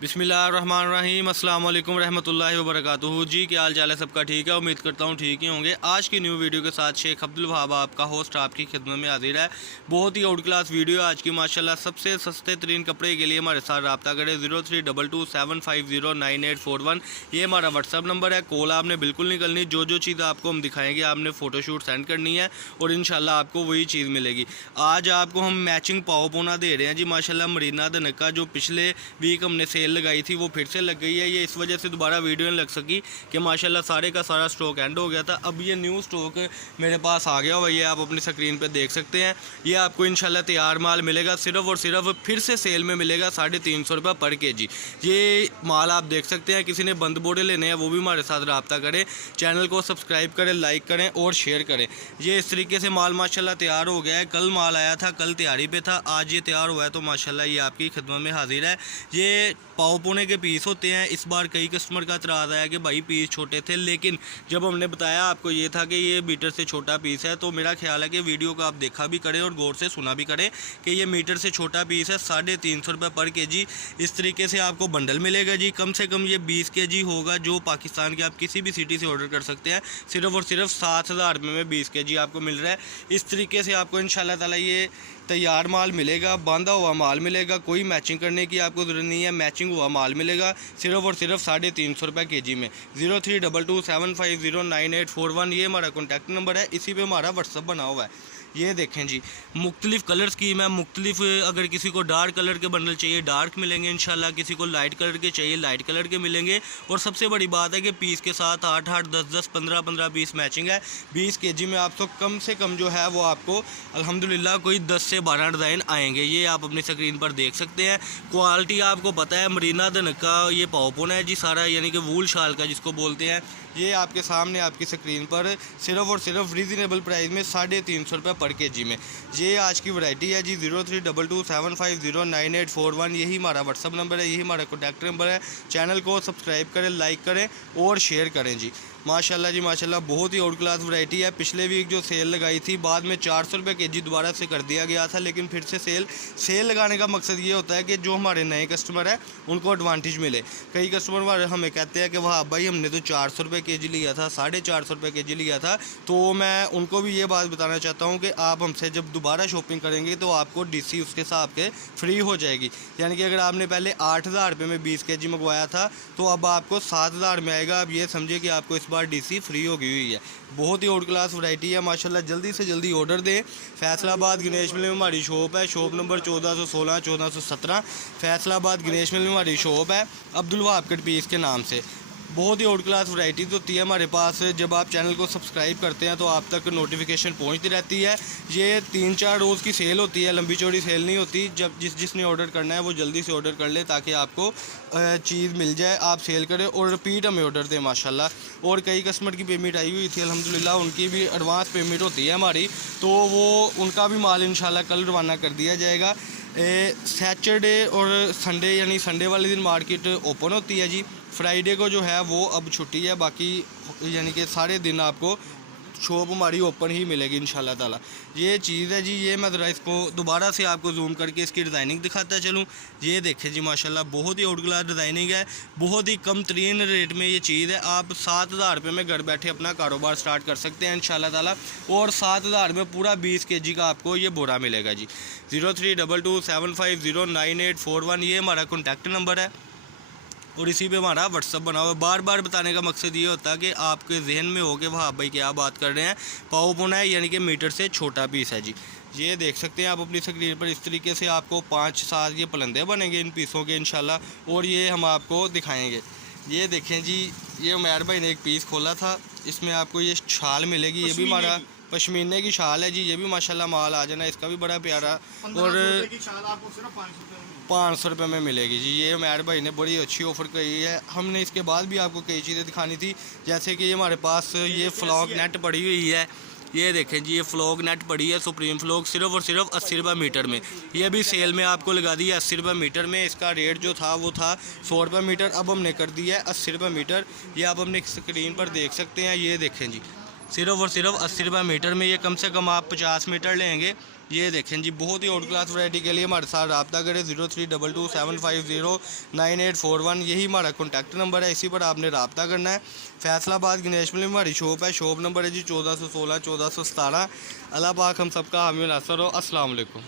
बिस्मिल्लाहिर्रहमानिर्रहीम अस्सलाम वालेकुम रहमतुल्लाहि व बरकातुहू। जी क्या हाल चाल है सबका? ठीक है, उम्मीद करता हूँ ठीक ही होंगे। आज की न्यू वीडियो के साथ शेख अब्दुल वहाब आपका होस्ट आपकी खिदमत में हाजिर है। बहुत ही आउट क्लास वीडियो आज की माशाल्लाह। सबसे सस्ते तरीन कपड़े के लिए हमारे साथ रब्ता करें 032275098841। ये हमारा व्हाट्सअप नंबर है। कॉल आपने बिल्कुल नहीं करनी। जो जो चीज़ आपको हम दिखाएंगे आपने फ़ोटोशूट सेंड करनी है और इंशाल्लाह आपको वही चीज़ मिलेगी। आज आपको हम मैचिंग पाव पोना दे रहे हैं जी माशाल्लाह। मरीना दनका जो पिछले वीक हमने सेल लगाई थी वो फिर से लग गई है। ये इस वजह से दोबारा वीडियो नहीं लग सकी कि माशाल्लाह सारे का सारा स्टॉक एंड हो गया था। अब ये न्यू स्टॉक मेरे पास आ गया हुआ, ये आप अपनी स्क्रीन पे देख सकते हैं। ये आपको इंशाल्लाह तैयार माल मिलेगा सिर्फ और सिर्फ फिर से सेल में मिलेगा 350 रुपये पर केजी। ये माल आप देख सकते हैं। किसी ने बंद बोरे लेने हैं वो भी हमारे साथ रब्ता करें। चैनल को सब्सक्राइब करें, लाइक करें और शेयर करें। ये इस तरीके से माल माशाल्लाह तैयार हो गया है। कल माल आया था, कल तैयारी पे था, आज ये तैयार हुआ है तो माशाल्लाह ये आपकी खिदमत में हाजिर है। ये पाव पोने के पीस होते हैं। इस बार कई कस्टमर का एतराज़ आया कि भाई पीस छोटे थे, लेकिन जब हमने बताया आपको ये था कि ये मीटर से छोटा पीस है, तो मेरा ख्याल है कि वीडियो को आप देखा भी करें और गौर से सुना भी करें कि ये मीटर से छोटा पीस है। 350 रुपये पर केजी इस तरीके से आपको बंडल मिलेगा जी। कम से कम ये 20 केजी होगा, जो पाकिस्तान के आप किसी भी सिटी से ऑर्डर कर सकते हैं। सिर्फ और सिर्फ 7,000 रुपये में 20 केजी आपको मिल रहा है। इस तरीके से आपको इंशाल्लाह ताला ये तैयार माल मिलेगा, बांधा हुआ माल मिलेगा। कोई मैचिंग करने की आपको ज़रूरत नहीं है, मैचिंग हुआ माल मिलेगा सिर्फ और सिर्फ 350 रुपये केजी में। 032275098841 ये हमारा कॉन्टैक्ट नंबर है। इसी पे हमारा व्हाट्सअप बना हुआ है। ये देखें जी, मुख्तलिफ़ कलर स्कीम है। मुख्तलिफ़ अगर किसी को डार्क कलर के बंडल चाहिए डार्क मिलेंगे इंशाल्लाह, किसी को लाइट कलर के चाहिए लाइट कलर के मिलेंगे। और सबसे बड़ी बात है कि पीस के साथ 8-8, 10-10, 15-15 पीस मैचिंग है। 20 केजी में आपको कम से कम जो है वो आपको अल्हम्दुलिल्लाह कोई 10 से 12 डिज़ाइन आएंगे। ये आप अपनी स्क्रीन पर देख सकते हैं। क्वालिटी आपको पता है, मरीना दन का ये पावपोना है जी सारा, यानी कि वूल शाल का जिसको बोलते हैं। ये आपके सामने आपकी स्क्रीन पर सिर्फ और सिर्फ रीज़नेबल प्राइस में 350 रुपये पर केजी में ये आज की वैरायटी है जी। 032275098841 यही हमारा व्हाट्सअप नंबर है, यही हमारा कॉन्टैक्ट नंबर है। चैनल को सब्सक्राइब करें, लाइक करें और शेयर करें जी। माशाल्लाह जी माशाल्लाह, बहुत ही आउट क्लास वैरायटी है। पिछले वीक जो सेल लगाई थी बाद में 400 रुपये केजी दोबारा से कर दिया गया था, लेकिन फिर से सेल लगाने का मकसद ये होता है कि जो हमारे नए कस्टमर हैं उनको एडवांटेज मिले। कई कस्टमर हमारे हमें कहते हैं कि वाह भाई हमने तो 400 रुपये केजी लिया था, 450 रुपये केजी लिया था। तो मैं उनको भी ये बात बताना चाहता हूँ कि आप हमसे जब दोबारा शॉपिंग करेंगे तो आपको DC उसके हिसाब के फ्री हो जाएगी। यानी कि अगर आपने पहले 8,000 रुपये में 20 केजी मंगवाया था तो अब आपको 7,000 में आएगा। अब ये समझे कि आपको इस बार DC फ्री हो गई हुई है। बहुत ही आउट क्लास वैरायटी है माशाल्लाह। जल्दी से जल्दी ऑर्डर दें। फैसलाबाद गणेश मिल में हमारी शॉप है, शॉप नंबर 1416 1417 फैसलाबाद गणेश मिल में हमारी शॉप है, अब्दुल वहाब कट पीस के नाम से। बहुत ही आउट क्लास वैरायटीज़ होती है हमारे पास। जब आप चैनल को सब्सक्राइब करते हैं तो आप तक नोटिफिकेशन पहुंचती रहती है। ये 3-4 रोज़ की सेल होती है, लंबी चौड़ी सेल नहीं होती। जब जिसने ऑर्डर करना है वो जल्दी से ऑर्डर कर ले ताकि आपको चीज़ मिल जाए, आप सेल करें और रिपीट हमें ऑर्डर दें माशाल्लाह। और कई कस्टमर की पेमेंट आई हुई थी अल्हम्दुलिल्लाह, उनकी भी एडवांस पेमेंट होती है हमारी, तो वो उनका भी माल इंशाल्लाह कल रवाना कर दिया जाएगा। सैटरडे और संडे यानी संडे वाले दिन मार्केट ओपन होती है जी। फ्राइडे को जो है वो अब छुट्टी है, बाकी यानी कि सारे दिन आपको शॉप हमारी ओपन ही मिलेगी इंशाल्लाह ताला। ये चीज़ है जी। ये मैं ज़रा इसको दोबारा से आपको जूम करके इसकी डिज़ाइनिंग दिखाता चलूँ। ये देखें जी माशाल्लाह, बहुत ही आउट क्लास डिज़ाइनिंग है। बहुत ही कम तरीन रेट में ये चीज़ है। आप 7,000 रुपये में घर बैठे अपना कारोबार स्टार्ट कर सकते हैं इंशाल्लाह ताला। और 7,000 में पूरा 20 केजी का आपको ये बोरा मिलेगा जी। 032275098841 ये हमारा कॉन्टैक्ट नंबर है और इसी पे हमारा व्हाट्सअप बना हुआ है। बार बार बताने का मकसद ये होता है कि आपके जहन में हो कि वाह भाई क्या बात कर रहे हैं। पाव पोना है यानी कि मीटर से छोटा पीस है जी। ये देख सकते हैं आप अपनी स्क्रीन पर। इस तरीके से आपको 5-7 ये पलंदे बनेंगे इन पीसों के इंशाल्लाह, और ये हम आपको दिखाएँगे। ये देखें जी, ये उमैर भाई ने एक पीस खोला था, इसमें आपको ये शाल मिलेगी। ये भी हमारा पश्मीने की शाल है जी। ये भी माशाल्लाह माल आ जाना, इसका भी बड़ा प्यारा। और 500 रुपये में मिलेगी जी। ये उमैर भाई ने बड़ी अच्छी ऑफ़र करी है। हमने इसके बाद भी आपको कई चीज़ें दिखानी थी, जैसे कि ये हमारे पास ये फ्लॉक नेट पड़ी हुई है। ये देखें जी, ये फ्लॉक नेट पड़ी है सुप्रीम फ्लॉक, सिर्फ और सिर्फ 80 रुपये मीटर में। ये भी सेल में आपको लगा दी है 80 रुपये मीटर में। इसका रेट जो था वो था 100 रुपये मीटर, अब हमने कर दिया है 80 रुपये मीटर। ये आप अपनी स्क्रीन पर देख सकते हैं। ये देखें जी, सिर्फ और सिर्फ 80 रुपये मीटर में। ये कम से कम आप 50 मीटर लेंगे ये देखें जी, बहुत ही आउट क्लास वैरायटी के लिए हमारे साथ रब्ता करें। 0322750981 यही हमारा कॉन्टैक्ट नंबर है, इसी पर आपने रब्ता करना है। फैसलाबाद गणेश में हमारी शॉप है, शॉप नंबर है जी 1416 1417। अल्लाह पाक हम सबका हामी नासर हो। अस्सलाम वालेकुम।